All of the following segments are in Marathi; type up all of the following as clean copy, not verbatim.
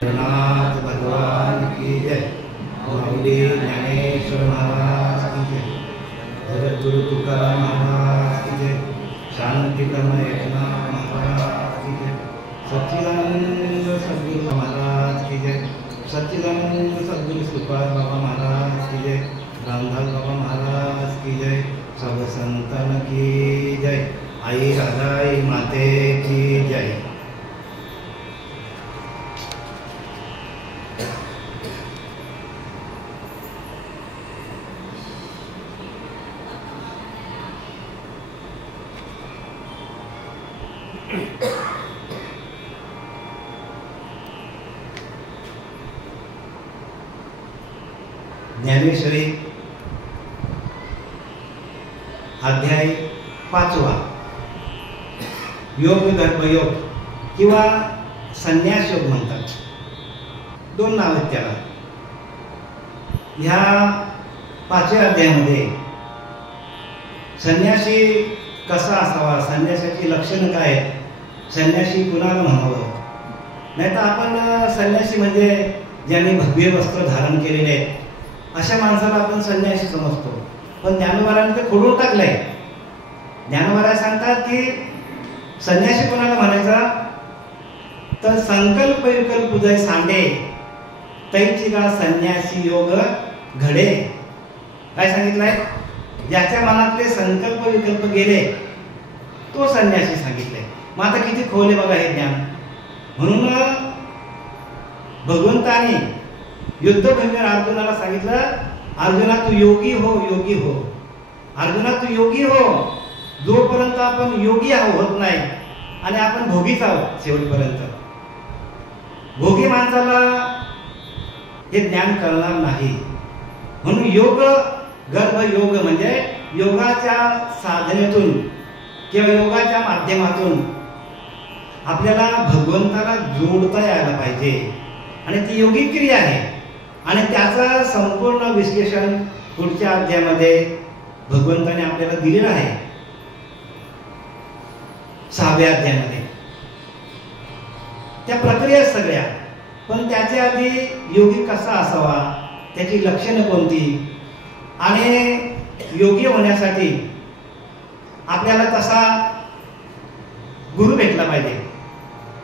नाथ भगवान की जय। माऊली ज्ञानेश्वर महाराज की जय। जगद्गुरु तुकाराम महाराज की जय। शांतिक्रम एकनाथ महाराज की जय। सच्चिदानंद सद्गुरु महाराज की जय। सच्चिदानंद सद्गुरु सुपाल बाबा महाराज की जय। रामदास बाबा महाराज की जय। सब संतन की जय। आई राधाई माते की जय। ज्ञानेश्वरी अध्याय 5 योग कर्मयोग किंवा संन्यास योग म्हणतात। 2 नाव आहेत त्याला। ह्या 5व्या अध्यायामध्ये संन्यासी कसा असावा, संन्यासाची लक्षणं काय आहेत, संन्यासी कुणाला म्हणावं, नाही तर आपण संन्यासी म्हणजे ज्यांनी भव्य वस्त्र धारण केलेले आहेत अशा माणसाला आपण संन्यासी समजतो। पण ज्ञानोबारांनी ते खोडून टाकलंय। ज्ञानोबारा सांगतात की संन्यासी कोणाला म्हणायचा तर संकल्प विकल्प उदय सांडे तैची का संन्यासी योग घडे। काय सांगितलंय? ज्याच्या मनातले संकल्प विकल्प गेले तो संन्यासी सांगितले। मग आता किती खोल आहे बघा हे ज्ञान। म्हणून भगवंताने युद्धभूमीवर अर्जुनाला सांगितलं, अर्जुना तू योगी हो, योगी हो। अर्जुना तू योगी हो। जोपर्यंत आपण योगी होत नाही आणि आपण भोगीच आहोत शेवटपर्यंत, भोगी माणसाला हे ज्ञान कळणार नाही। म्हणून योग गर्भयोग म्हणजे योगाच्या साधनेतून किंवा योगाच्या माध्यमातून आपल्याला भगवंताला जोडता यायला पाहिजे आणि ती योगिक क्रिया आहे। आणि त्याचा संपूर्ण विश्लेषण पुढच्या अध्यायामध्ये भगवंताने आपल्याला दिलेलं आहे 6व्या अध्यायामध्ये। त्या प्रक्रिया सगळ्या, पण त्याच्या आधी योगी कसा असावा, त्याची लक्षणं कोणती, आणि योगी होण्यासाठी आपल्याला तसा गुरु भेटला पाहिजे।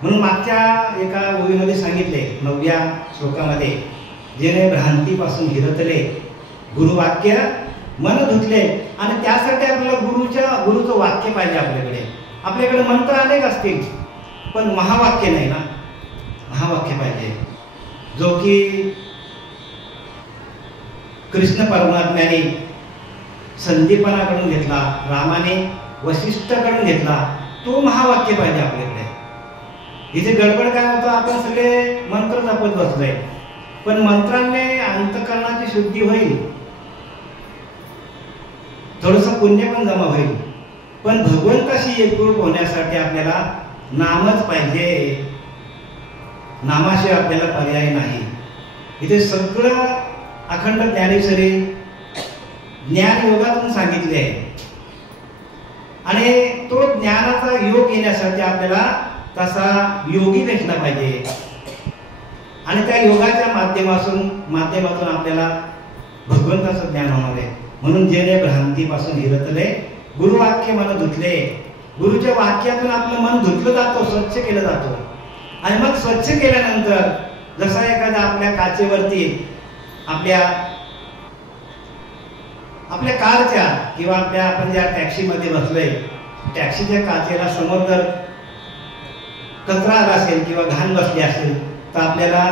म्हणून मागच्या एका ओळीमध्ये सांगितले 9व्या श्लोकामध्ये, जेणे भ्रांतीपासून हिरतले गुरुवाक्य मन धुतले। आणि त्यासाठी आपल्याला गुरुचं वाक्य पाहिजे। आपल्याकडे मंत्र अनेक असतील पण महावाक्य नाही ना, महावाक्य पाहिजे जो की कृष्ण परमात्म्याने संदीपनाकडून घेतला, रामाने वशिष्ठाकडून घेतला, तो महावाक्य पाहिजे आपल्याकडे। इथे गडबड काय होतं, आपण सगळे मंत्र जपत बसलोय, पण मंत्रांनी अंतकरणाची शुद्धी होईल, थोडंसं पुण्य पण जमा होईल, पण भगवंताशी एकरूप होण्यासाठी आपल्याला नामच पाहिजे। नामाशिवाय आपल्याला पर्याय नाही। इथे सगळं अखंड ज्ञानेश्वरी ज्ञान योगातून सांगितले आहे आणि तो ज्ञानाचा योग येण्यासाठी आपल्याला तसा योगी भेटला पाहिजे। आणि त्या योगाच्या माध्यमातून आपल्याला भगवंताचं ज्ञान होणार आहे। म्हणून जेणे भ्रांतीपासून हिरतले गुरुवाक्य मन धुतले। गुरुच्या वाक्यातून आपलं मन धुतलं जातं, स्वच्छ केलं जातं। आणि मग स्वच्छ केल्यानंतर जसा एखाद्या आपल्या काचेवरती आपल्या कारच्या किंवा आपण ज्या टॅक्सीमध्ये बसलोय, टॅक्सीच्या काचेला समोर जर कचरा आला असेल किंवा घाण बसली असेल तर आपल्याला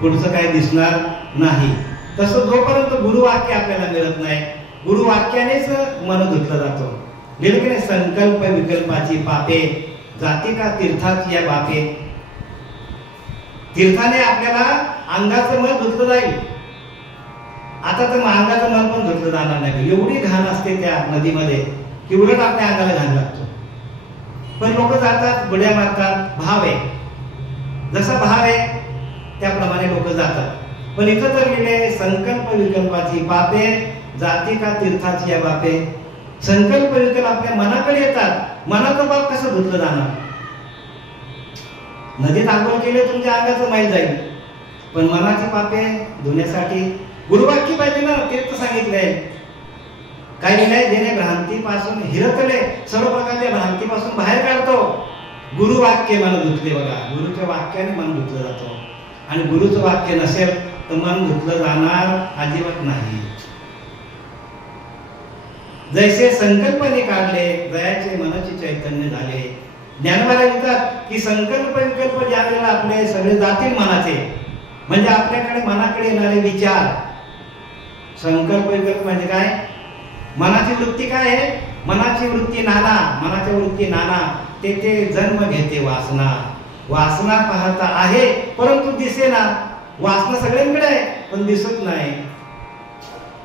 पुढचं काही दिसणार नाही। तसं जोपर्यंत गुरुवाक्य आपल्याला मिळत नाही, गुरुवाक्यानेच मन धुतलं जातं। लिहिलं की नाही, संकल्प विकल्पाची पापे जाती का तीर्थाची या बापे। तीर्थाने आपल्याला अंगाचं मन धुतलं जाईल। आता तर अंगाचं मन पण धुतलं जाणार नाही, एवढी घाण असते त्या नदीमध्ये की उलट आपल्या अंगाला घाण लागतो। पण लोक जातात, बुड्या मारतात, भाव आहे, जसा भाव आहे त्याप्रमाणे लोक जातात। पण इथं तर लिहिले संकल्प विकल्पाची पापे जाती का तीर्थाची या बापे। संकल्प विकल्प आपल्या मनाकडे येतात, मनाचं पाप कसं धुतलं जाणार? नदीत आंघोळ केले तुमच्या अंगाचं मैल जाईल, पण मनाची पापे धुण्यासाठी गुरुवाक्य पाहिजे ना, तेच तर सांगितलंय. काही नाही, जेणे भ्रांतीपासून हिरतले, सर्व प्रकारच्या भ्रांतीपासून बाहेर काढतो. गुरुवाक्य मन धुतले. बघा, गुरुच्या वाक्याने मन धुतलं जातो, आणि गुरुचं वाक्य नसेल तर मन धुतलं जाणार अजिबात नाही. जैसे संकल्पने काढले, दयाचे मनाचे चैतन्य झाले. ज्ञानवाला लिहितात की संकल्प विकल्प ज्या वेळेला आपले सगळे जातील मनाचे, म्हणजे आपल्याकडे मनाकडे येणारे विचार. संकल्प विकल्प म्हणजे काय? मनाची वृत्ती काय आहे? मनाची वृत्ती नाना, मनाच्या वृत्ती नाना, ते जन्म घेते वासना. वासना पाहता आहे परंतु दिसेना. वासना सगळ्यांकडे आहे पण दिसत नाही.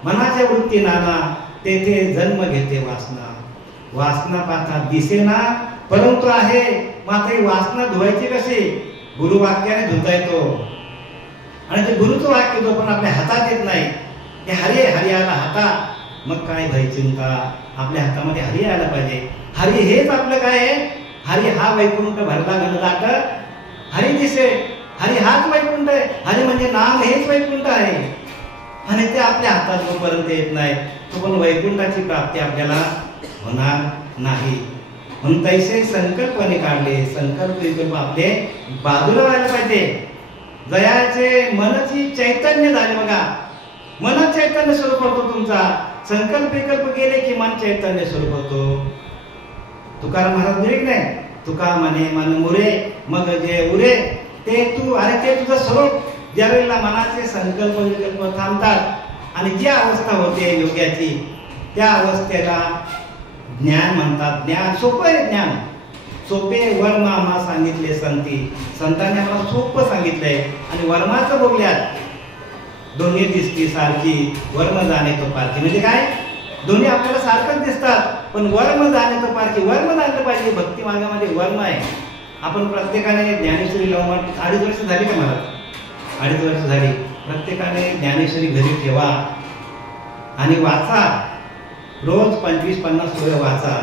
मनाच्या वृत्ती नाना, तेथे जन्म घेते वासना. वासना पाहता दिसेना परंतु आहे. मात्र ही वासना धुवायची कशी? गुरुवाक्याने धुता येतो. आणि ते गुरुचं वाक्य जो पण आपल्या हातात येत नाही, ते हरी हरी आला हातात, मग काय भय चिंता. आपल्या हातामध्ये हरी आला पाहिजे. हरी हेच आपलं काय आहे? हरी हा वैकुंठ भरला घनदाट हरी दिसे. हरी हाच वैकुंठ आहे. हरी म्हणजे नाम हेच वैकुंठ आहे. आणि ते आपल्या हातात जोपर्यंत येत नाही तो पण वैकुंठाची प्राप्ती आपल्याला होणार नाही. म्हणून तैसे संकल्पने काढले, संकल्प विकल्प आपले बाजूला व्हायला पाहिजे. जयाचे मनची चैतन्य झाले. बघा, मन चैतन्य स्वरूप होतो तुमचा. संकल्प विकल्प गेले की मन चैतन्य स्वरूप होतो. तुकाराम महाराज दिले नाही, तुका म्हणे मन मुरे मग जे उरे ते तू. अरे ते तुझं स्वरूप. ज्या वेळेला मनाचे संकल्प विकल्प थांबतात आणि जी अवस्था होते योग्याची, त्या अवस्थेला ज्ञान म्हणतात. ज्ञान सोपं आहे. ज्ञान सोपे वर्म आम्हाला सांगितले संतांनी आम्हाला सोपं सांगितलंय. आणि वर्माचं बोलल्यात दोन्ही दिसती सारखी, वर्म जाणे तो पारखी. म्हणजे काय? दोन्ही आपल्याला सारखंच दिसतात पण वर्म जाणे तो पारखी. वर्म जाणलं पाहिजे. भक्ती मार्गामध्ये वर्म आहे. आपण प्रत्येकाने ज्ञानेश्वरी लावून 2.5 वर्ष झाली का मला? 2.5 वर्ष झाली. प्रत्येकाने ज्ञानेश्वरी घरी ठेवा आणि वाचा. रोज 25-50 वेळ वाचा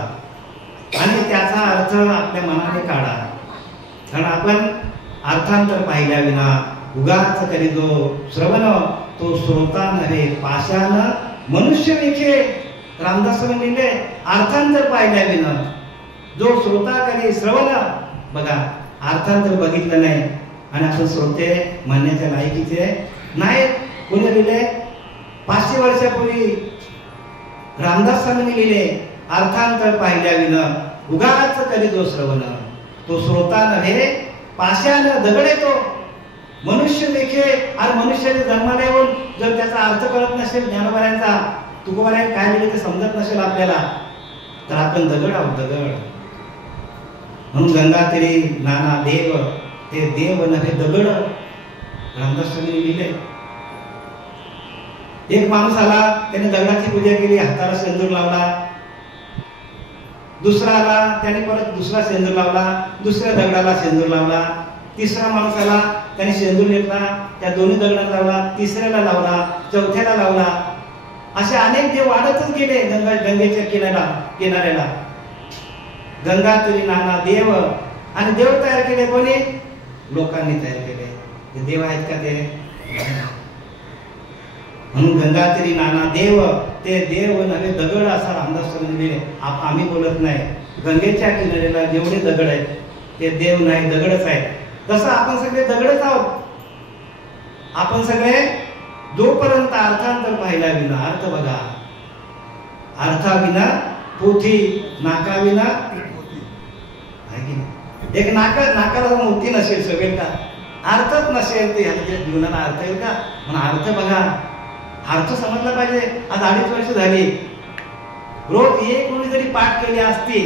आणि त्याचा अर्थ आपल्या मनाने काढा. कारण आपण अर्थांतर पाहिल्या विना उगाच करी जो श्रवण, तो श्रोता नव्हे पाषाण मनुष्य विखे. रामदासांनी लिहिले, अर्थांतर पाहिल्या विना जो श्रोता करी श्रवण. बघा, अर्थांतर बघितलं नाही आणि आपण श्रोते म्हणण्याच्या लायकीचे नाहीत. कोणी लिहिले? 500 वर्षापूर्वी रामदासांनी लिहिले, अर्थांतर पाहिल्या विना उगाच करी जो श्रवण, तो श्रोता नव्हे पाषाण दगड येतो. मनुष्य देखे. आणि मनुष्याने जन्माला येऊन जर त्याचा अर्थ कळत नसेल, ज्ञानोबाऱ्यांचा तुकोबाऱ्यांनी काय लिहिले ते समजत नसेल आपल्याला, तर आपण दगड आहोत, दगड. म्हणून गंगातीरी नाना देव, ते देव नव्हे दगड. रामदासांनी लिहिले. एक माणूस आला, त्याने दगडाची पूजा केली, हाताला सेंदूर लावला. दुसरा आला, त्याने परत दुसरा सेंदूर लावला, दुसऱ्या दगडाला सेंदूर लावला. तिसरा माणूस आला, त्याने सेंदूर घेतला, त्या दोन्ही दगडाला लावला, तिसऱ्याला लावला, चौथ्याला लावला. असे अनेक देव वाढतच गेले गंगेच्या किनाऱ्याला. गंगातीरी नाना देव. आणि देव तयार केले कोणी? लोकांनी तयार केले. ते देव आहेत का ते? म्हणून गंगातीरी नाना देव, ते देव नव्हे दगड, असा रामदासांनी लिहिले. आम्ही बोलत नाही. गंगेच्या किनाऱ्याला जेवढे दगड आहेत ते देव नाही, दगडच आहेत. तसं आपण सगळे दगडच आहोत. आपण सगळे जोपर्यंत अर्थांतर पाहिला विना, अर्थ बघा, अर्थाविना पोथी, नाकाविना एक नाकाला मोती नसेल सगळे का? अर्थच नसेल ते ह्याच्या जीवनाला अर्थ येईल का? म्हणून अर्थ बघा, अर्थ समजला पाहिजे. आज 2.5 वर्ष झाली. रोज एक कोणी जरी पाठ केली असती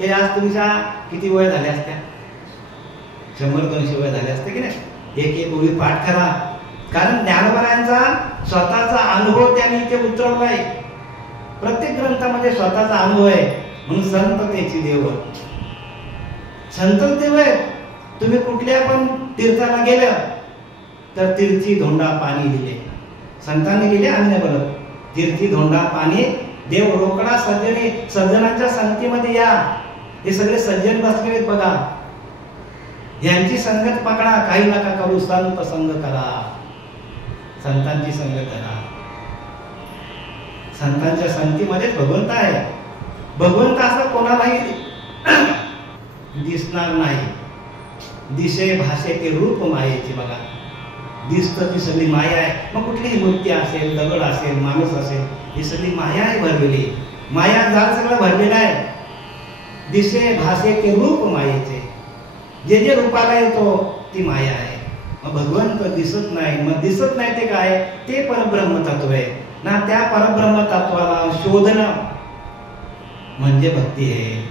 ते आज तुमच्या किती वय झाल्या असत्या? 100-200 वय झाले असते की नाही? एक ओळी पाठ करा. कारण ज्ञानोबाऱ्यांचा स्वतःचा अनुभव त्यांनी इथे उतरवलाय. प्रत्येक ग्रंथामध्ये स्वतःचा अनुभव आहे. म्हणून संततेची देव, संतच देव आहे. तुम्ही कुठल्या पण तीर्थाला गेलं तर तीर्थी धोंडा पाणी दिले. संतांनी लिहिले, आम्ही नाही बोलत. तीर्थी धोंडा पाणी देव रोकडा सज्जने. सज्जनांच्या संगतीमध्ये या. हे सगळे सज्जन बसलेले बघा. यांची संगत पकडा, काही नका करू, संत संग करा, संतांची संगत करा. संतांच्या संगतीमध्येच भगवंत आहे. भगवंत असं कोणालाही दिसणार नाही. दिसे भाषे ते रूप मायेचे. बघा, दिसतं ती सगळी माया आहे. मग कुठलीही मूर्ती असेल, दगड असेल, माणूस असेल, ही सगळी माया आहे भरलेली. माया जाल सगळं भरलेलं आहे. दिसे भाषे ते रूप मायेचे. जे जे रूपाला येतो ती माया आहे. मग भगवंत दिसत नाही. मग दिसत नाही ते काय? ते परब्रह्म तत्व आहे ना. त्या परब्रह्म तत्वाला शोधणं म्हणजे भक्ती आहे.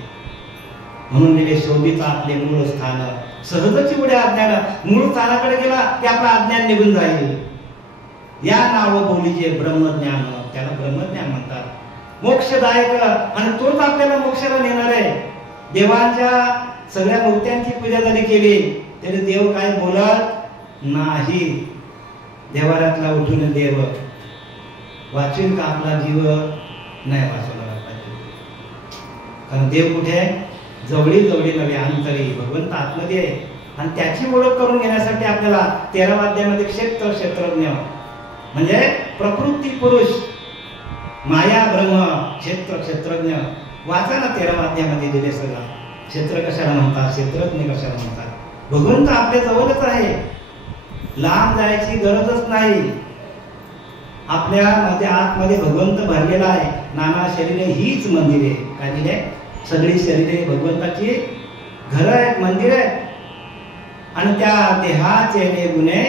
म्हणून गेले शोधित आपले मूळ स्थान. सहजच उड्या अज्ञान मूळ स्थानाकडे गेला की आपलं अज्ञान निघून जाईल. या नाव बोलीचे ब्रह्मज्ञान, त्याला ब्रह्मज्ञान म्हणतात. मोक्षदायक, आणि तोच आपल्याला मोक्षाला नेणार आहे. देवांच्या सगळ्या मूर्त्यांची पूजा जरी केली तरी देव काय बोलत नाही. देवाऱ्यातला उठून देव वाचून का आपला जीव नाही वाचवला पाहिजे. कारण देव कुठे आहे? जवळी जवळी नव्हे, अंतरी. भगवंत आतमध्ये आहे. आणि त्याची ओळख करून घेण्यासाठी आपल्याला 13 अध्यायामध्ये क्षेत्र क्षेत्रज्ञ म्हणजे प्रकृती पुरुष, माया ब्रह्म, क्षेत्र क्षेत्रज्ञ वाचा ना. 13 अध्यायामध्ये दिले सगळं. क्षेत्र कशाला म्हणतात, क्षेत्रज्ञ कशाला म्हणतात. भगवंत आपल्या जवळच आहे. लांब जायची गरजच नाही. आपल्यामध्ये आतमध्ये भगवंत भरलेला आहे. नाना शरीरे हीच मंदिरे. काय दिले? सगळी शरीरे भगवंताची घर आहेत, मंदिर आहेत. आणि त्या देहाचे गुणे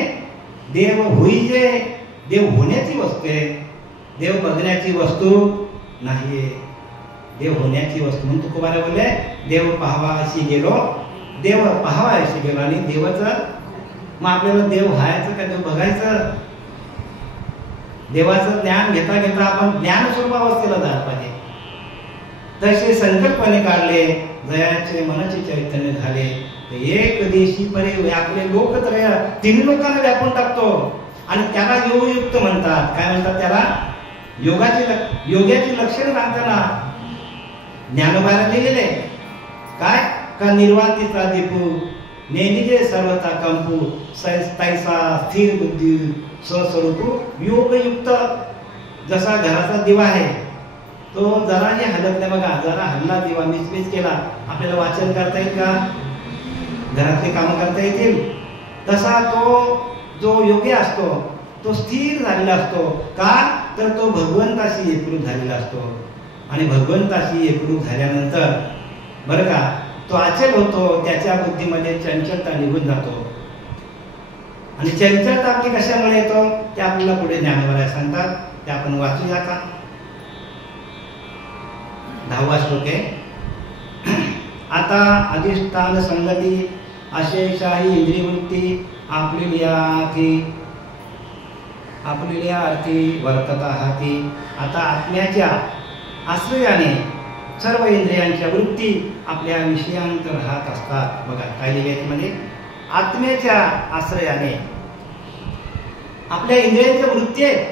देव होईजे. देव होण्याची वस्तू आहे, देव बघण्याची वस्तू नाहीये. देव होण्याची वस्तू. म्हणून तुकोबारा बोलले, देव पाहावा अशी गेलो, देव पाहावा अशी गेलो. आणि देवाचं मग आपल्याला देव व्हायचं का देव बघायचं? देवाचं ज्ञान घेता घेता आपण ज्ञान स्वरूपावस्थेला जायला पाहिजे. तसे संकल्पने काढले, जयाचे मनाचे चैतन्य झाले. एक देशी परे व्यापले लोकत्रय. 3 लोकांना व्यापून टाकतो. आणि त्याला योगयुक्त म्हणतात. काय म्हणतात त्याला? योग्याची लक्षणे सांगताना ज्ञानोबाला लिहिलेले काय? का निर्वातीचा दीपू नेनिजे सर्वता कंपू तैसा स्थिर बुद्धी स्वस्वरूप योगयुक्त. जसा घराचा दिवा आहे, तो जराही हलत नाही. बघा, जरा हल्ला दिवा मिचमिच केला, आपल्याला वाचन करता येईल का? घरातले कामं करता येतील? तसा तो जो योगी असतो तो स्थिर झालेला असतो. का? तर तो भगवंताशी एकरूप झालेला असतो. आणि भगवंताशी एकरूप झाल्यानंतर बरं का, तो अचल होतो. त्याच्या बुद्धीमध्ये चंचलता निघून जातो. आणि चंचलता आपली कशामुळे येतो ते आपल्याला पुढे ज्ञानोबा सांगतात. ते आपण वाचूया का? 10वा श्लोक आहे. आता अधिष्ठान संगती अशेषाही इंद्रियवृत्ती आपलेल्या अर्थी वर्तता हाती. आता आत्म्याच्या आश्रयाने सर्व इंद्रियांच्या वृत्ती आपल्या विषयांत राहत असतात. बघा काय लिहिले म्हणजे आत्म्याच्या आश्रयाने आपल्या इंद्रियांच्या वृत्ती आहेत.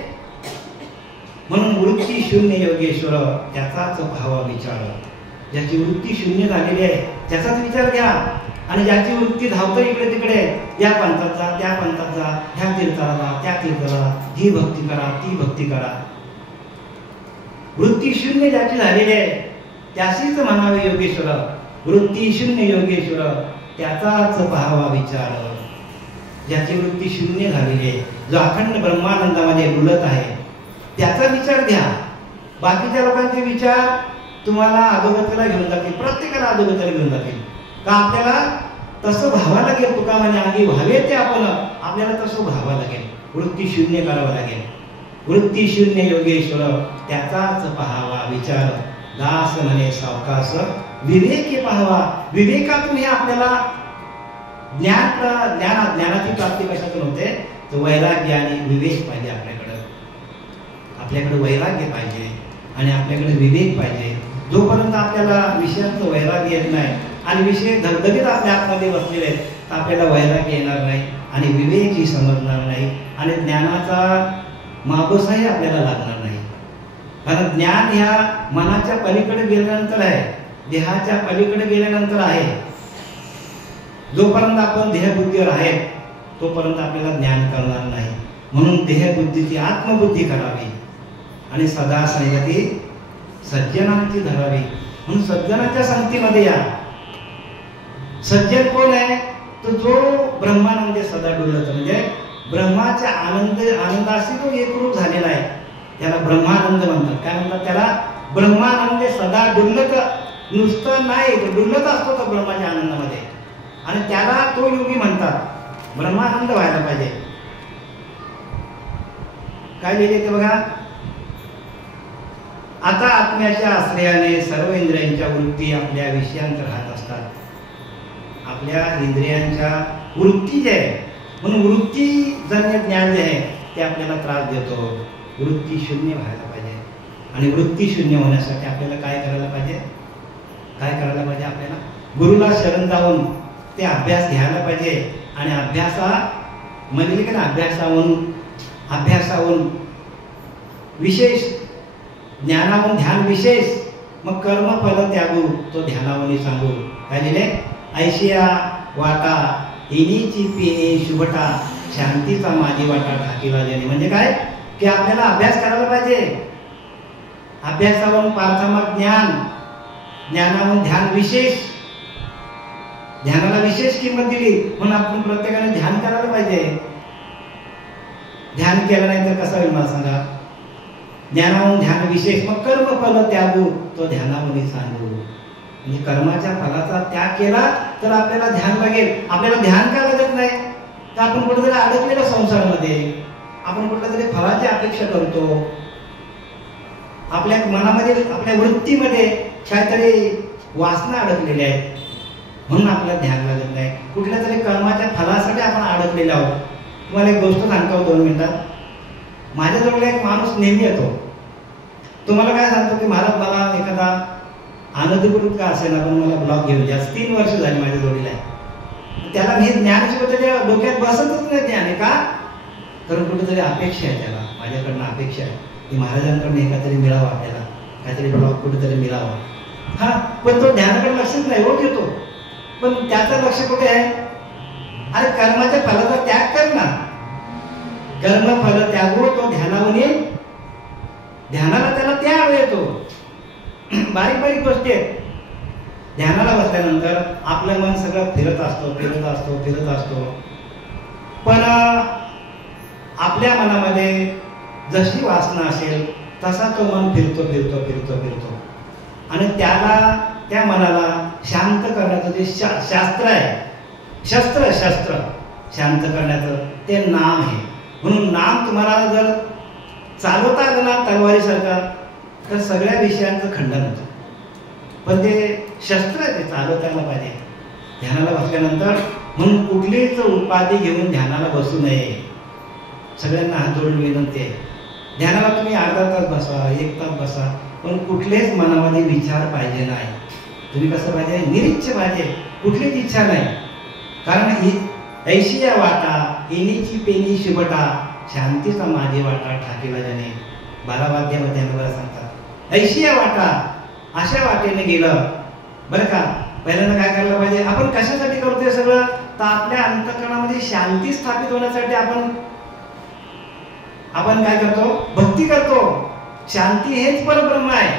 म्हणून वृत्ती शून्य योगेश्वर, त्याचाच भाव विचार. ज्याची वृत्ती शून्य झालेली आहे त्याचाच विचार घ्या. आणि ज्याची वृत्ती धावतं इकडे तिकडे, या पंथात जा, त्या पंथात जा, ह्या तीर्थाला जा, त्या तीर्थाला, ही भक्ती करा, ती भक्ती करा. वृत्ती शून्य ज्याची झालेली आहे त्याशीच म्हणावे योगेश्वर. वृत्ती शून्य योगेश्वर, त्याचाच पाहावा विचार. ज्याची वृत्ती शून्य झालेली आहे, जो अखंड ब्रह्मानंदामध्ये डुलत आहे, त्याचा विचार घ्या. बाकीच्या लोकांचे विचार तुम्हाला अधोगतीला घेऊन जातील. प्रत्येकाला अधोगतीला घेऊन जातील. का? आपल्याला तसं भावा लागेल. तुका म्हणे अंगी व्हावे ते आपल्याला तसं भावा लागेल. वृत्ती शून्य करावं लागेल. वृत्ती शून्य योगेश्वर, त्याचाच पाहावा विचार. दास म्हणे सावकाश विवेकी पाहावा. विवेकातून हे आपल्याला ज्ञानाची प्राप्ती कशातून होते? तर वैराग्य आणि विवेक पाहिजे आपल्याकडे वैराग्य पाहिजे आणि आपल्याकडे विवेक पाहिजे. जोपर्यंत आपल्याला विषयांचं वैराग्य येत नाही आणि विषय धगधगीत आपल्या आतमध्ये बसलेले आहेत, तर आपल्याला वैराग्य येणार नाही आणि विवेकही समजणार नाही आणि ज्ञानाचा मागोसाही आपल्याला लागणार नाही. कारण ज्ञान ह्या मनाच्या पलीकडे गेल्यानंतर आहे, देहाच्या पलीकडे गेल्यानंतर आहे. जोपर्यंत आपण देहबुद्धीवर आहेत तोपर्यंत आपल्याला ज्ञान कळणार नाही. म्हणून देहबुद्धीची आत्मबुद्धी करावी आणि सदा संगती सज्जनांची धरावी. म्हणून सज्जनाच्या संगतीमध्ये या. सज्जन कोण आहे? तो जो ब्रह्मानंदे सदा डुलत, म्हणजे ब्रह्माच्या आनंदाशी तो एकरूप झालेला आहे, त्याला ब्रह्मानंद म्हणतात. काय म्हणतात त्याला? ब्रह्मानंदे सदा डुलत. नुसतं नाही, तो डुलत असतो तो ब्रह्माच्या आनंदामध्ये, आणि त्याला तो योगी म्हणतात. ब्रह्मानंद व्हायला पाहिजे. काय लिहिले ते बघा. आता आत्म्याच्या आश्रयाने सर्व इंद्रियांच्या वृत्ती आपल्या विषयांत राहत असतात. आपल्या इंद्रियांच्या वृत्ती जे आहे, म्हणून वृत्तीजन्य ज्ञान जे आहे ते आपल्याला त्रास देतो. वृत्ती शून्य व्हायला पाहिजे. आणि वृत्ती शून्य होण्यासाठी आपल्याला काय करायला पाहिजे? काय करायला पाहिजे? आपल्याला गुरुला शरण जाऊन ते अभ्यास घ्यायला पाहिजे. आणि म्हणले की ना, अभ्यासावरून विशेष, ज्ञानावरून ध्यान विशेष, मग कर्म फल त्यागू तो ध्यानावरून सांगू. काय लिहिले? ऐशिया वाटा इनीची पिणी शुभटा शांतीचा माझी वाटा ठाकीला जेणे. म्हणजे काय की आपल्याला अभ्यास करायला पाहिजे. अभ्यासावरून पारमार्थ ज्ञान, ज्ञानावरून ध्यान विशेष, ध्यानाला विशेष किंमत दिली. म्हणून आपण प्रत्येकाने ध्यान करायला पाहिजे. ध्यान केलं नाही तर कसं होईल मला सांगा? ज्ञानावरून ध्यान विशेष, मग कर्म फल त्यागू तो ध्यानावरून सांगू. म्हणजे कर्माच्या फलाचा त्याग केला तर आपल्याला ध्यान लागेल. आपल्याला ध्यान का लागत नाही? तर आपण कुठेतरी अडकलेलो संसारामध्ये, आपण कुठेतरी फलाची अपेक्षा करतो. आपल्या मनामध्ये, आपल्या वृत्तीमध्ये काहीतरी वासना अडकलेल्या आहेत, म्हणून आपल्याला ध्यान लागत नाही. कुठल्या तरी कर्माच्या फलासाठी आपण अडकलेले आहोत. तुम्हाला एक गोष्ट सांगतो 2 मिनिटात. माझ्याजवळ एक माणूस नेहमी येतो. तुम्हाला काय सांगतो की महाराज मला एखादा आनंदपूर्वक का असेल पण मला ब्लॉग घेऊन द्या. 3 वर्ष झाली माझ्या जोडीला आहे. त्याला मी ज्ञानाची त्याच्या डोक्यात बसतच नाही ज्ञान. का? तर कुठेतरी अपेक्षा आहे त्याला, माझ्याकडनं अपेक्षा आहे की महाराजांकडून एखादरी मिळावं, आपल्याला काहीतरी ब्लॉग कुठेतरी मिळावं. हा, पण तो ध्यानाकडे लक्षच नाही हो घेतो. पण त्याचं लक्ष कुठे आहे? अरे कर्माच्या फलाचा त्याग कर ना. कर्म फल त्यागो तो ध्यानावरून येईल. ध्यानाला त्याला त्याग येतो. बारीक बारीक गोष्टी आहेत. ध्यानाला बसल्यानंतर आपलं मन सगळं फिरत असतो. पण आपल्या मनामध्ये जशी वासना असेल तसा तो मन फिरतो. आणि त्याला, त्या मनाला शांत करण्याचं जे शास्त्र आहे, शस्त्र शांत करण्याचं ते नाम आहे. म्हणून नाम तुम्हाला जर चालवता आलं ना तलवारीसारखा, तर सगळ्या विषयांचं खंडन होतं. पण ते शस्त्र आहे, ते चालवताना पाहिजे ध्यानाला बसल्यानंतर. म्हणून कुठलीच उपाधी घेऊन ध्यानाला बसू नये. सगळ्यांना हात जोडून विनंती आहे. ध्यानाला तुम्ही अर्धा तास बसा, 1 तास बसा, पण कुठलेच मनामध्ये विचार पाहिजे नाही. तुम्ही कसं पाहिजे? निरीच्छ पाहिजे, कुठलीच इच्छा नाही. कारण ही ऐशिया वाटा इनीची पेनी शुभटा शांतीचा माझी वाटा ठाकीला जाणे. 12 वाद्यामध्ये मला सांगतात ऐशिया वाटा, अशा वाटेने गेलं बरं का. पहिल्यांदा काय करायला पाहिजे? आपण कशासाठी करतोय सगळं? तर आपल्या अंतःकरणामध्ये शांती स्थापित होण्यासाठी आपण काय करतो? भक्ती करतो. शांती हेच परब्रह्म आहे.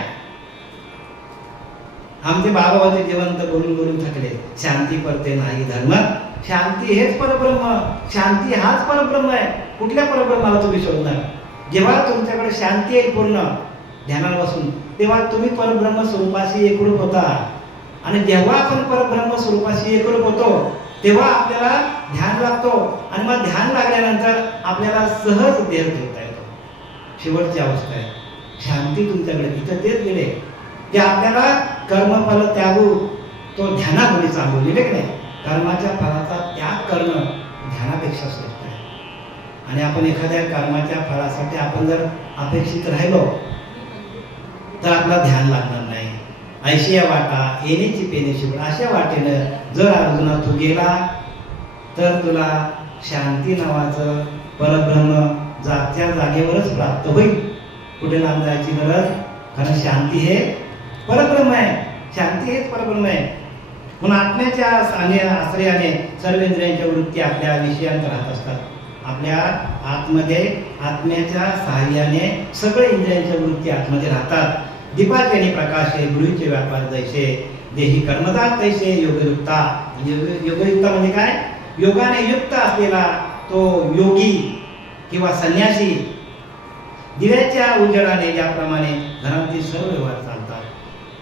आमचे बाबा होते जिवंत, बोलून थकले. शांती परते नाही धर्म, शांती हेच परब्रह्म. शांती हाच परब्रह्म आहे. कुठल्या परब्रह्माला तुम्ही शोधणार? जेव्हा तुमच्याकडे शांती येईल पूर्ण ध्यानाला बसून, तेव्हा तुम्ही परब्रह्म स्वरूपाशी एकरूप होता. आणि जेव्हा आपण परब्रह्म स्वरूपाशी एकरूप होतो तेव्हा आपल्याला ध्यान लागतो. आणि मग ध्यान लागल्यानंतर आपल्याला सहज देह ठेवता येतो. शेवटची अवस्था आहे शांती तुमच्याकडे. इथं तेच गेले की आपल्याला कर्मफल त्यागू तो ध्यानामध्ये चालू गेले की नाही. कर्माच्या फलाचा त्याग करणं ध्यानापेक्षा श्रेष्ठ आहे. आणि आपण एखाद्या कर्माच्या फळासाठी आपण जर अपेक्षित राहिलो तर आपला ध्यान लागणार नाही. ऐशिया वाटा येण्याची पेनेशी, अशा वाटेनं जर अर्जुना तू गेला तर तुला शांती नावाचं परब्रह्म जागच्या जागेवरच प्राप्त होईल. कुठे लांब जायची गरज, कारण शांती हे परब्रह्म आहे. शांती हेच परब्रह्म आहे. म्हणून आत्म्याच्या आश्रयाने सर्व इंद्रियांच्या वृत्ती आपल्या विषयांत राहत असतात. आपल्या आतमध्ये आत्म्याच्या सहाय्याने सगळे इंद्रियांच्या वृत्ती आतमध्ये राहतात. दीपाचे प्रकाशे गृहीचे व्यापार जैसे देही कर्मदात तैसे योगयुक्ता. योगयुक्ता म्हणजे काय? योगाने युक्त असलेला तो योगी किंवा संन्यासी दिव्याच्या उजेडाने ज्याप्रमाणे घरातील सर्व व्यवहार चालतात.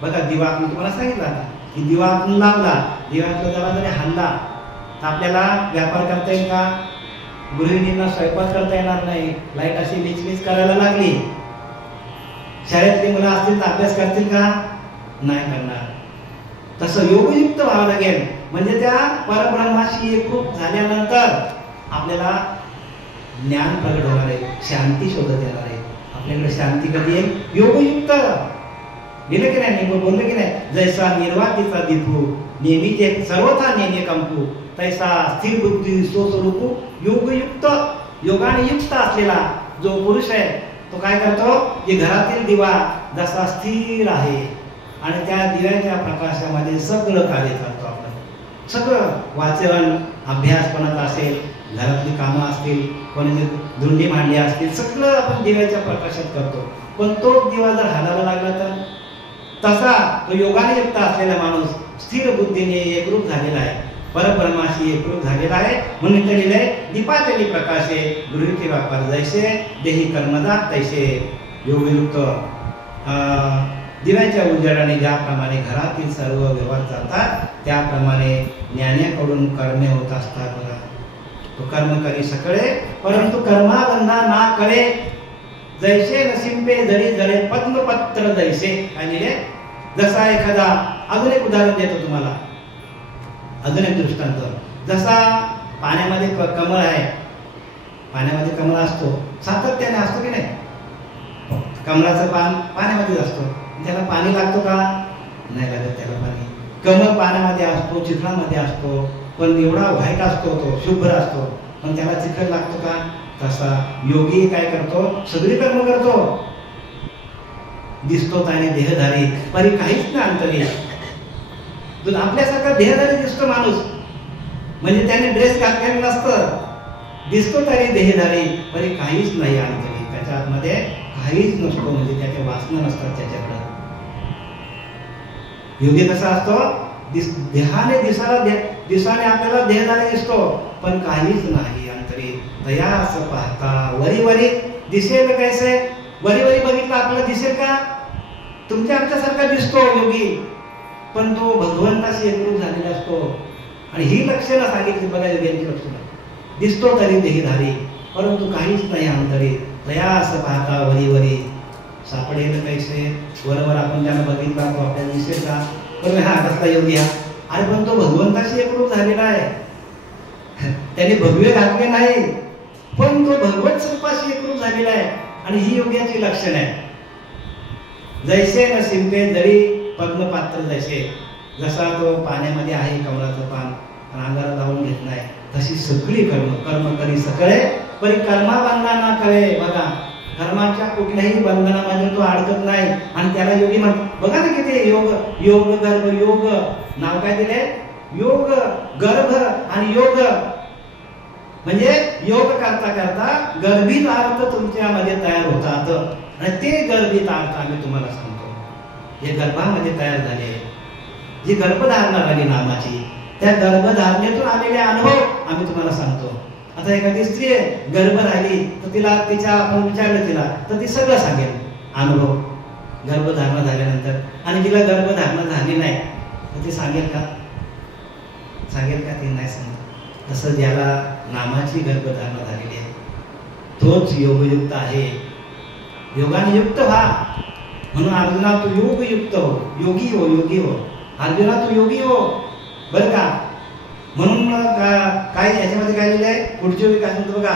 बघा, दिवा आपण तुम्हाला सांगितलं की दिवा आपण लावला, दिव्यातला जरा जरी हल्ला तर आपल्याला व्यापार करता येईल का? गृहिणींना स्वयंपाक करता येणार नाही. लाईट अशी मिचमिच करायला लागली, शाळेतली मुलं असतील तर अभ्यास करतील का? नाही करणार. तसं योगयुक्त व्हावं लागेल. म्हणजे त्या परब्रह्माशी एकरूप झाल्यानंतर आपल्याला ज्ञान प्रगट होणार आहे, शांती शोधत येणार आहे. आपल्याकडे शांती कधी येईल? योगयुक्त गेलं की नाही? बोललं की नाही? जैसा निर्वातीचा दिपू नेहमी जे सर्वथा नेहमी कंपू तैसा स्थिर बुद्धी सो स्वरूपू योगयुक्त. योगाने युक्त असलेला जो पुरुष आहे तो काय करतो की घरातील दिवा जसा स्थिर आहे आणि त्या दिव्याच्या प्रकाशामध्ये सगळं कार्य करतो. आपण सगळं वाचन अभ्यास कोणाचा असेल, घरातली कामं असतील, कोणाची धुंडी मांडली असतील, सगळं आपण दिव्याच्या प्रकाशात करतो. पण तो दिवा जर हालायला लागला तर तसा तो योगाने युक्त असलेला माणूस स्थिर बुद्धीने एकरूप झालेला आहे, परब्रह्माशी एकरूप झालेला आहे. म्हणून ते लिहिलंय दीपाजली प्रकाशे गृहीचे व्यापार जैसे देही कर्मदात तैसे योगयुक्त. दिव्याच्या उजेडाने ज्याप्रमाणे घरातील सर्व व्यवहार चालतात त्याप्रमाणे ज्ञानाकडून कर्मे होत असतात. बघा, तो कर्म करी सकळे परंतु कर्माबंधा ना कळे जैसे नसिंपे जरी जळे पद्मपत्र जैसे. काय लिहिले? जसा एखादा, अजून एक उदाहरण देतो तुम्हाला, अजून एक दृष्टांत. जसा पाण्यामध्ये कमळ आहे, पाण्यामध्ये कमळ असतो, सातत्याने असतो की नाही? कमळाचं पान पाण्यामध्येच असतो, त्याला पाणी लागतो का? नाही लागत त्याला पाणी. कमळ पाण्यामध्ये असतो, चिखलामध्ये असतो, पण एवढा व्हाईट असतो, तो शुभ्र असतो, पण त्याला चिखल लागतो का? तसा योगी काय करतो? सगळी कर्म करतो, दिसतो त्याने देहधारी परी काहीच नाही अंतरी. आपल्यासारखा देहधारी दिसतो माणूस, म्हणजे त्याने ड्रेस घातलेला नसतं, दिसतो तरी देहधारी परी काहीच नाही अंतरी. त्याच्या आतमध्ये काहीच नसतो, म्हणजे त्याच्या वासना नसतात त्याच्याकडे. योगी कसा असतो? देहाने दिसाने आपल्याला देहधारी दिसतो, पण काहीच नाही अंतरी. तयास पाहता वरी वरी दिसेल कैसे? वरी वरी बघितलं आपल्याला दिसेल का? तुमच्या आमच्यासारखा दिसतो योगी, पण तो भगवंताशी एकरूप झालेला असतो. आणि ही लक्षणं सांगितली बघा योग्यांची लक्षणं. दिसतो तरी देहधारी परंतु काहीच नाही अंतरी. तयास पाहता वरी वरी सापडेल कैसे? वरवर आपण त्याला बघितला तो आपल्याला दिसेल का? पण हा कसला योगी हा? अरे पण तो भगवंताशी एकरूप झालेला आहे, त्याने भगवे घातले नाही, पण तो भगवत स्वरूपाशी एकरूप झालेला आहे. आणि ही योग्याची लक्षण आहे. जैसे न सिंपे जरी पद्मपात्र जैसे, जसा तो पाण्यामध्ये आहे कमळाचं पान, अंगाला लावून घेत नाही, तशी सगळी कर्म करी सकळे परी कर्मा बंधना कळे. बघा, कर्माच्या कुठल्याही बंधनामध्ये तो अडकत नाही. आणि त्याला योगी म्हणतात. बघा ना किती योग, योग गर्भ योग नाव काय दिले? योग गर्भ आणि योग, म्हणजे योग करता करता गर्भित अर्थ तुमच्यामध्ये तयार होतात. आणि ते गर्भित अर्थ आम्ही तुम्हाला सांगतो, जे गर्भामध्ये तयार झाले, जी गर्भधारणा झाली नामाची, त्या गर्भधारणेतून आलेले अनुभव आम्ही तुम्हाला सांगतो. आता एखादी स्त्री आहे, गर्भ राहिली तर तिला तिच्या आपण विचारलं तिला तर ती सगळं सांगेल अनुभव गर्भधारणा झाल्यानंतर. आणि तिला गर्भधारणा झाली नाही तर ती सांगेल का? सांगेल का? ती नाही सांगत. तसं ज्याला नामाची गर्भधारणा झालेली आहे तोच योगयुक्त आहे. योगाने युक्त व्हा. म्हणून अर्जुना तू योगयुक्त हो, योगी हो, योगी हो. अर्जुना तू योगी हो, बरं का? म्हणून काय याच्यामध्ये काय लिहिलं आहे? पुढची ओळी काय सांगतो बघा.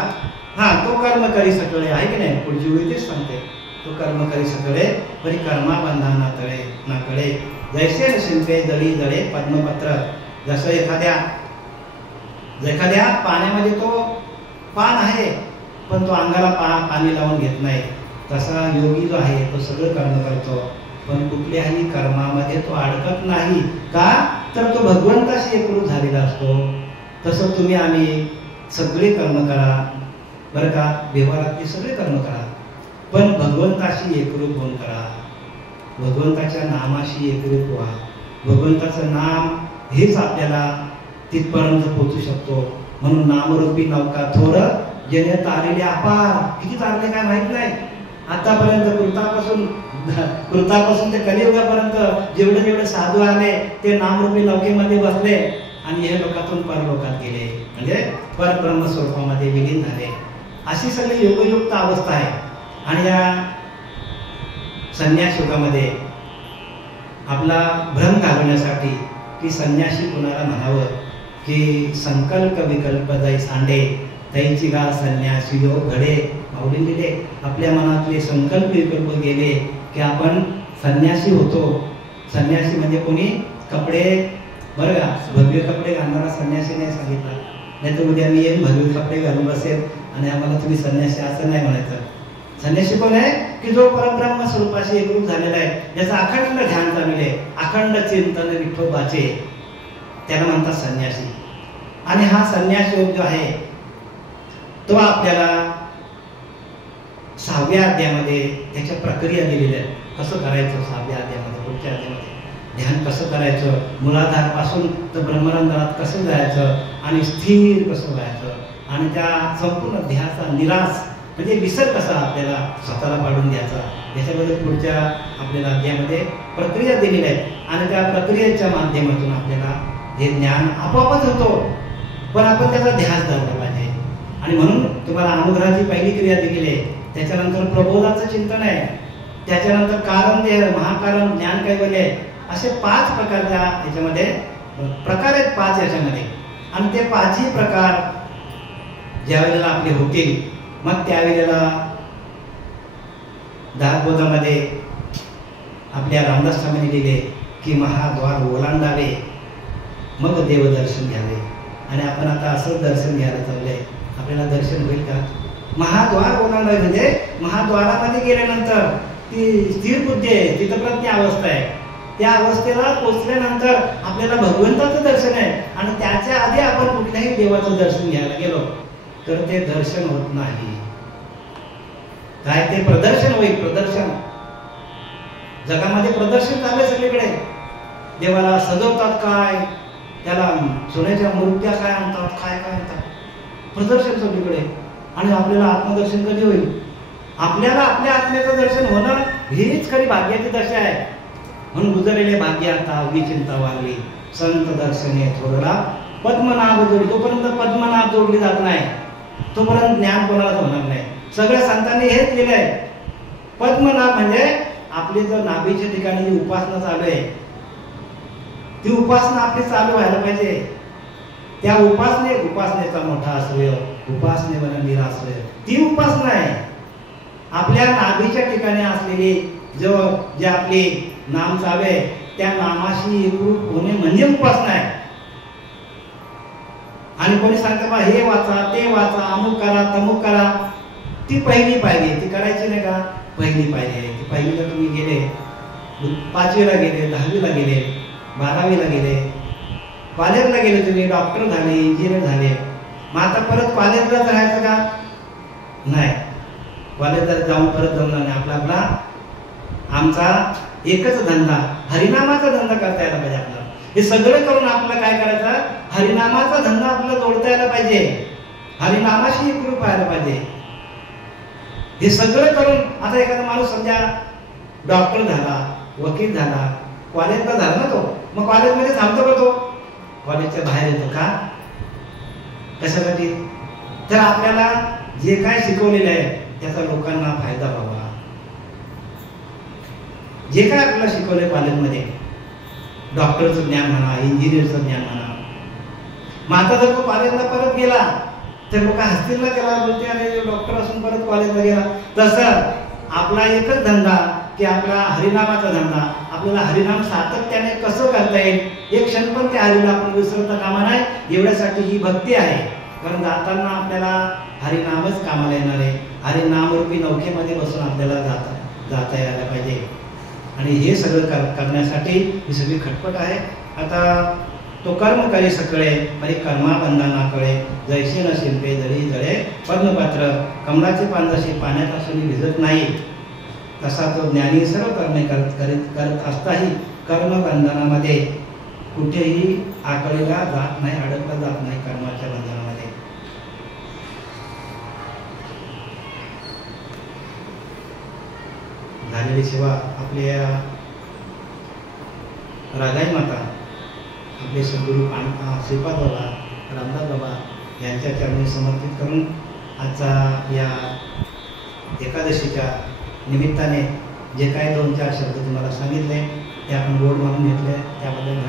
हा, तो कर्म करी सकळे आहे की नाही? पुढची ओळी तेच सांगते. तो कर्म करी सकळे परी कर्मा बंधना तळे ना कळे जैसे शिंपे जळी जळे पद्मपत्र. जसं एखाद्या पाण्यामध्ये तो पान आहे पण तो अंगाला पाणी लावून घेत नाही, तसा योगी जो आहे तो सगळं कर्म करतो पण कुठल्याही कर्मामध्ये तो अडकत नाही. का? तर तो भगवंताशी एकरूप झालेला असतो. तसं तुम्ही आम्ही सगळे कर्म करा बरं का, व्यवहारातले सगळे कर्म करा, पण भगवंताशी एकरूप होऊन करा. भगवंताच्या नामाशी एकरूप व्हा. भगवंताचं नाम हेच आपल्याला तिथपर्यंत पोहोचू शकतो. म्हणून नामरूपी नौका थोर जेणे तारले अपार. किती तारले काय माहित नाही. आतापर्यंत कृतापासून ते कलियुगापर्यंत जेवढे जेवढे साधू आले ते नामरूपी नौकेमध्ये बसले आणि हे लोकातून परलोकात गेले, म्हणजे परब्रह्म स्वरूपामध्ये विलीन झाले. अशी सगळी योगयुक्त अवस्था आहे. आणि या संन्यास युगामध्ये आपला भ्रम घालवण्यासाठी की संन्यासी कुणाला म्हणावं की संकल्प विकल्प दै सांडे तैची गा संन्यासी योग घडे. माऊली दिले आपल्या मनातले संकल्प विकल्प गेले की आपण संन्यासी होतो. संन्यासी म्हणजे कोणी कपडे बरं का भव्य कपडे घालणारा संन्यासी नाही सांगितला. नाही तर उद्या मी येऊन भव्य कपडे घालून बसेल आणि आम्हाला तुम्ही संन्यासी असं नाही म्हणायचं. संन्यासी कोण आहे की जो परब्रह्म स्वरूपाशी एकरूप झालेला आहे, ज्याचा अखंड ध्यान चालू आहे, अखंड चिंतन विठोबाचे, त्याला म्हणतात संन्यासी. आणि हा संन्यास योग जो आहे तो आपल्याला 6व्या अध्यायामध्ये त्याच्या प्रक्रिया दिलेल्या आहेत. कसं करायचं 6व्या अध्यायामध्ये, पुढच्या अध्यायामध्ये ध्यान कसं करायचं, मूलाधारपासून तर ब्रह्मरंध्रात कसं जायचं आणि स्थिर कसं व्हायचं आणि त्या संपूर्ण ध्यानाचा निराश म्हणजे विसर कसा आपल्याला स्वतःला पाडून द्यायचा, याच्यामध्ये पुढच्या आपल्याला अध्यायामध्ये प्रक्रिया दिलेल्या आहेत. आणि त्या प्रक्रियेच्या माध्यमातून आपल्याला हे ज्ञान आपोआपच होतो, पण आपण त्याचा ध्यास धरला पाहिजे. आणि म्हणून तुम्हाला अनुग्रहाची पहिली क्रिया दिलेली आहे, त्याच्यानंतर प्रबोधाचं चिंतन आहे, त्याच्यानंतर कारण देह, महाकारण, ज्ञान कैवल्य, असे 5 प्रकारच्या याच्यामध्ये प्रकार आहेत 5 याच्यामध्ये. आणि ते 5ही प्रकार ज्या वेळेला आपले होतील मग त्यावेळेला दासबोधामध्ये आपल्या रामदास स्वामींनी लिहिले की महाद्वार ओलांडावे मग देवदर्शन घ्यावे. आणि आपण आता असंच दर्शन घ्यायला चाललंय, आपल्याला दर्शन होईल का? महाद्वार ओलांडावे म्हणजे महाद्वारामध्ये गेल्यानंतर ती स्थिर बुद्धी आहे, स्थितप्रज्ञ अवस्था आहे. त्या अवस्थेला पोचल्यानंतर आपल्याला भगवंताचं दर्शन आहे. आणि त्याच्या आधी आपण कुठल्याही देवाचं दर्शन घ्यायला गेलो तर ते दर्शन होत नाही. काय ते प्रदर्शन होईल, प्रदर्शन. जगामध्ये प्रदर्शन चाललंय सगळीकडे. देवाला सजवतात काय, त्याला सोन्याच्या मूर्त्या काय आणतात, काय काय आणतात, प्रदर्शन सगळीकडे. आणि आपल्याला आत्मदर्शन कधी होईल? आपल्याला आपल्या आत्म्याचं दर्शन होणं हीच खरी भाग्याची दशा आहे. म्हणून गुजरलेले भाग्य आता विचिंता वागली संत दर्शने थोरला पद्मनाभ जोडली. तोपर्यंत पद्मनाभ जोडली जात नाही तोपर्यंत ज्ञान कोणालाच होणार नाही. सगळ्या संतांनी हेच केलं आहे. पद्मनाभ म्हणजे आपली जर नाभीच्या ठिकाणी जी उपासना चालू आहे ती उपासना आपली चालू व्हायला पाहिजे. त्या उपासनेचा मोठा आश्रय, उपासनेवर निराश्रय, ती उपासना आहे. आपल्या नाभीच्या ठिकाणी असलेली जे आपली नाम चालू आहे त्या नामाशी एकरूप होणे म्हणजे उपासना आहे. आणि कोणी सांगतं बा हे वाचा, ते वाचा, अमुक करा, तमुक करा, ती पहिली पाहिजे. ती करायची नाही का? पहिली पाहिजे. ती पहिलीला तुम्ही गेले, 5वीला गेले, 10वीला गेले, 12वीला गेले, कॉलेजला गेले, तुम्ही डॉक्टर झाले, इंजिनियर झाले, मग आता परत कॉलेजला राहायचं का? नाही. कॉलेजला जाऊन परत जमणार नाही. आपला आमचा एकच धंदा, हरिनामाचा धंदा करता यायला पाहिजे आपल्याला. हे सगळं करून आपल्याला काय करायचं? हरिनामाचा धंदा आपल्याला जोडता यायला पाहिजे, हरिनामाशी एकरूप व्हायला पाहिजे. हे सगळं करून आता एखादा माणूस समजा डॉक्टर झाला, वकील झाला, कॉलेजला झाला ना तो, मग कॉलेजमध्ये थांबतो का तो? कॉलेजच्या बाहेर येतो का? कशासाठी? तर आपल्याला जे काय शिकवलेलं आहे त्याचा लोकांना फायदा व्हावा. जे काय आपल्याला शिकवलंय कॉलेजमध्ये, डॉक्टरचं ज्ञान म्हणा, इंजिनियरचं ज्ञान म्हणा, मग आता जर तो कॉलेजला परत गेला तर लोक हसतील ना त्याला, बोलते अरे डॉक्टर असून परत कॉलेजला गेला. तसं आपला एकच धंदा की आपला हरिनामाचा धंदा. आपल्याला हरिनाम सातत्याने कसं करता येईल, एक क्षण पण त्या हरिला आपण विसरता कामा नाही, एवढ्यासाठी ही भक्ती आहे. कारण जाताना आपल्याला हरिनामच कामाला येणार आहे. हरिनामरूपी नौकेमध्ये बसून आपल्याला जाता यायला पाहिजे. आणि हे सगळं करण्यासाठी ही सगळी खटपट आहे. आता तो कर्म करी सकळे परी कर्मा बंधना कळे, जैसे न शिंपे जरी जळे पद्मपात्र, कमळाचे पान जसे पाण्यात असून भिजत नाही तसा तो ज्ञानी सर्व कर्मे करत असताही कर्मबंधनामध्ये कुठेही आकळीला जात नाही, अडकला जात नाही कर्माच्या बंधनामध्ये. झालेली सेवा आपल्या राधाई माता, आपले सद्गुरू श्रीपाद बाबा, रामदास बाबा यांच्या चरणी समर्पित करून आजचा या एकादशीच्या निमित्ताने जे काही 2-4 शब्द तुम्हाला सांगितले ते आपण गोड म्हणून घेतले त्याबद्दल